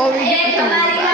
और वीडियो खत्म हो गया।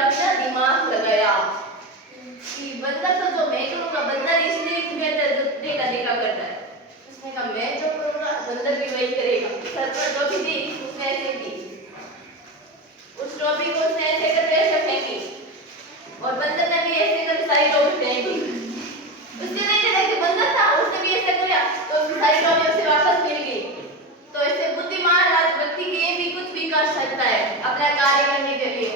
अपना दिमाग लगाया कि बंदर तो जो मैं करूंगा, बंदर इसलिए देखा देखा करता है, उसने कहा मैं जो करूंगा बंदर भी वही करेगा। सर पर टोपी दी, उसने ऐसे की, उस टोपी को उसने ऐसे करके ऐसे फेंकी और बंदर ने भी ऐसे करके सारी टोपी फेंकी। उसने देखा कि बंदर था, उसने भी ऐसे किया तो उसकी सारी टोपी उसे वापस मिल गई। तो ऐसे बुद्धिमान व्यक्ति के भी कुछ भी कर सकता है अपना कार्य करने के लिए।